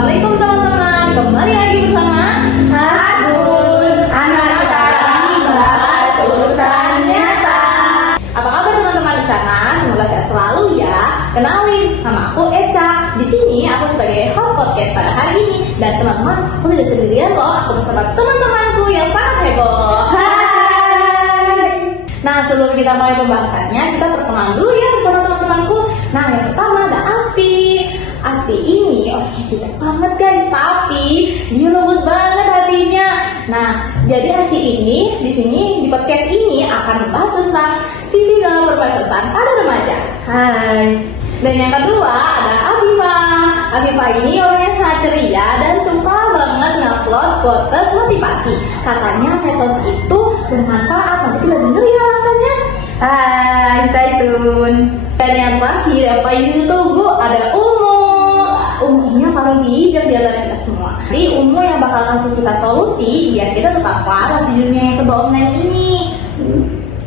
Assalamualaikum teman-teman, kembali lagi bersama Asun. Anak sekarang bahas urusan nyata. Apa kabar teman-teman di sana? Semoga sehat selalu ya. Kenalin, nama aku Eca. Di sini aku sebagai host podcast pada hari ini. Dan teman-teman, aku tidak sendirian loh. Aku bersama teman-temanku yang sangat heboh. Hai. Nah, sebelum kita mulai pembahasannya, kita perkenalan dulu ya bersama teman-temanku. Nah, yang pertama ada Asti. Asti ini orangnya jutek banget guys, tapi dia lembut banget hatinya. Nah, jadi Asti ini di sini di podcast ini akan membahas tentang sisi dalam perpacasan pada remaja. Hai. Dan yang kedua ada Afifa. Afifa ini orangnya sangat ceria dan suka banget ngupload quotes motivasi. Katanya medsos itu bermanfaat. Nanti kita denger ya alasannya. Hai, stay tune. Dan yang terakhir yang paling ditunggu ada Umu ini yang paling bijak di antara kita semua. Jadi Umu yang bakal kasih kita solusi biar kita tetap waras di dunia yang serba online ini.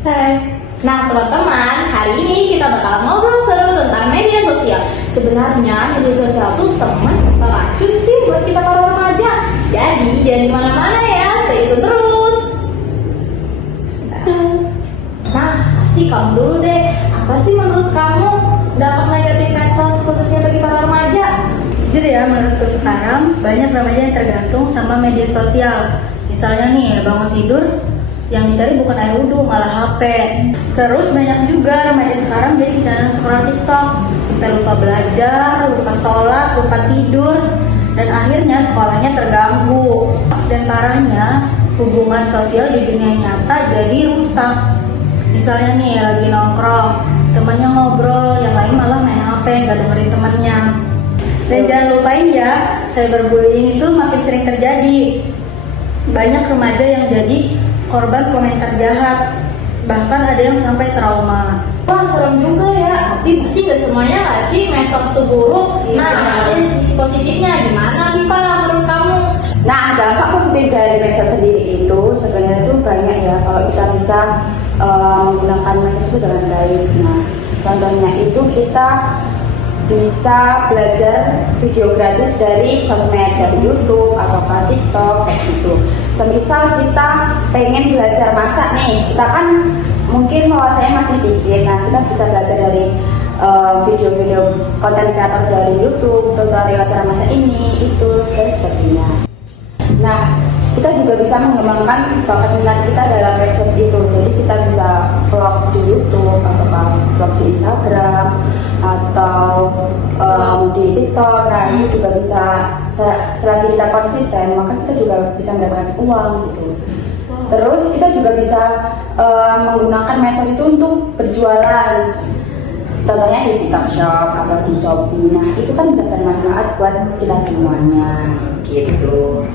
Hai. Nah teman-teman, hari ini kita bakal ngobrol seru tentang media sosial. Sebenarnya media sosial tuh teman atau racun sih buat kita para remaja. Jadi jangan kemana-mana ya, stay tune terus. Nah, pasti kamu dulu deh. Apa sih menurut kamu dampak negatif medsos khususnya bagi para remaja? Jujur ya, menurutku sekarang banyak remaja yang tergantung sama media sosial. Misalnya nih, bangun tidur yang dicari bukan air wudhu, malah HP. Terus banyak juga remaja sekarang jadi kecanduan scroll TikTok. Kita lupa belajar, lupa sholat, lupa tidur, dan akhirnya sekolahnya terganggu. Dan parahnya, hubungan sosial di dunia nyata jadi rusak. Misalnya nih, lagi nongkrong, temannya ngobrol, yang lain malah main HP, nggak dengerin temannya. Dan jangan lupain ya, cyberbullying itu makin sering terjadi. Banyak remaja yang jadi korban komentar jahat, bahkan ada yang sampai trauma. Wah serem juga ya, tapi pasti nggak semuanya nggak sih medsos itu buruk. Iya. Nah, sisi positifnya gimana nih Pak menurut kamu? Nah, dampak positif dari medsos sendiri itu sebenarnya itu banyak ya kalau kita bisa menggunakan medsos itu dengan baik. Nah, contohnya itu kita bisa belajar video gratis dari sosmed, dari YouTube atau TikTok kayak gitu. Semisal kita pengen belajar masak nih, kita kan mungkin wawasannya masih dikit. Nah, kita bisa belajar dari video-video konten kreator dari YouTube, tutorial cara masak ini, itu, dan sebagainya. Nah, kita juga bisa mengembangkan bakat minat kita dalam medsos itu. Jadi kita bisa vlog di YouTube atau vlog di Instagram atau di TikTok. Nah, ini juga bisa selagi kita konsisten, maka kita juga bisa mendapatkan uang gitu. Terus kita juga bisa menggunakan medsos itu untuk berjualan. Contohnya di TikTok Shop atau di Shopee. Nah, itu kan bisa bermanfaat buat kita semuanya gitu.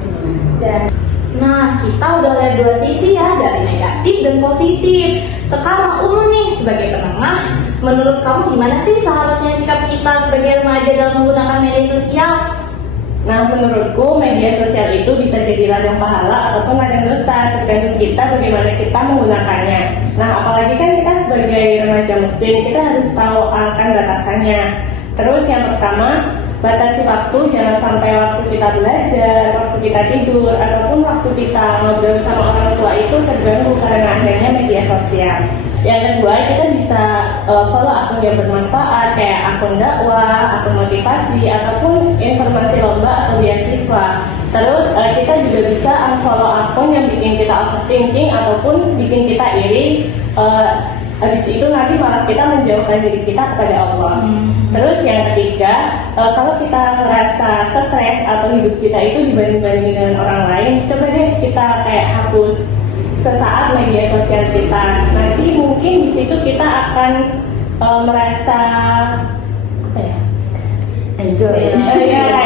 Nah, kita udah lihat dua sisi ya, dari negatif dan positif. Sekarang nih sebagai penengah, menurut kamu gimana sih seharusnya sikap kita sebagai remaja dalam menggunakan media sosial? Nah, menurutku media sosial itu bisa jadi ladang pahala ataupun ladang dosa, tergantung kita bagaimana kita menggunakannya. Nah, apalagi kan kita sebagai remaja muslim, kita harus tahu akan batasannya. Terus yang pertama, batasi waktu, jangan sampai waktu kita belajar, waktu kita tidur, ataupun waktu kita ngobrol sama orang tua itu terganggu karena adanya media sosial. Yang kedua, kita bisa follow akun yang bermanfaat kayak akun dakwah, akun motivasi, ataupun informasi lomba atau beasiswa. Terus kita juga bisa unfollow akun yang bikin kita overthinking ataupun bikin kita iri. Habis itu nanti malah kita menjauhkan diri kita kepada Allah. Terus yang ketiga, kalau kita merasa stres atau hidup kita itu dibanding-bandingin dengan orang lain, coba deh kita kayak hapus sesaat media sosial kita. Nanti mungkin di situ kita akan merasa Enjoy.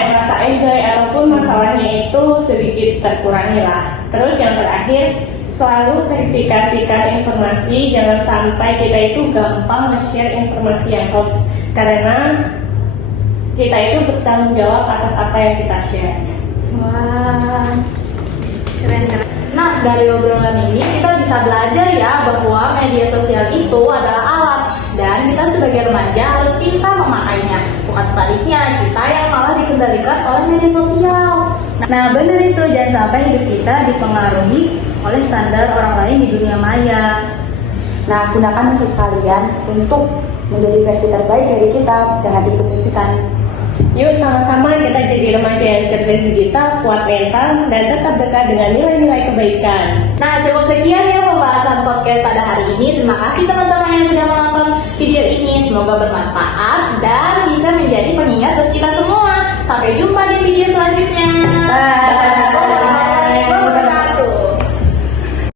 merasa enjoy ataupun masalahnya itu sedikit terkurangi lah. Terus yang terakhir, selalu verifikasikan informasi, jangan sampai kita itu gampang nge-share informasi yang hoax, karena kita itu bertanggung jawab atas apa yang kita share. Wah, keren. Nah, dari obrolan ini kita bisa belajar ya bahwa media sosial itu adalah alat, Dan kita sebagai remaja harus pintar memakainya. Bukan sebaliknya, kita yang malah dikendalikan oleh media sosial. Nah benar itu, jangan sampai hidup kita dipengaruhi oleh standar orang lain di dunia maya. Nah, gunakan medsos kalian untuk menjadi versi terbaik dari kita, jangan ikut-ikutan. Yuk sama-sama kita jadi remaja yang cerdas digital, kuat mental, dan tetap dekat dengan nilai-nilai kebaikan. Nah, cukup sekian ya pembahasan podcast pada hari ini. Terima kasih teman-teman yang sudah menonton video ini. Semoga bermanfaat dan bisa menjadi pengingat buat kita semua. Sampai jumpa di video selanjutnya. Bye.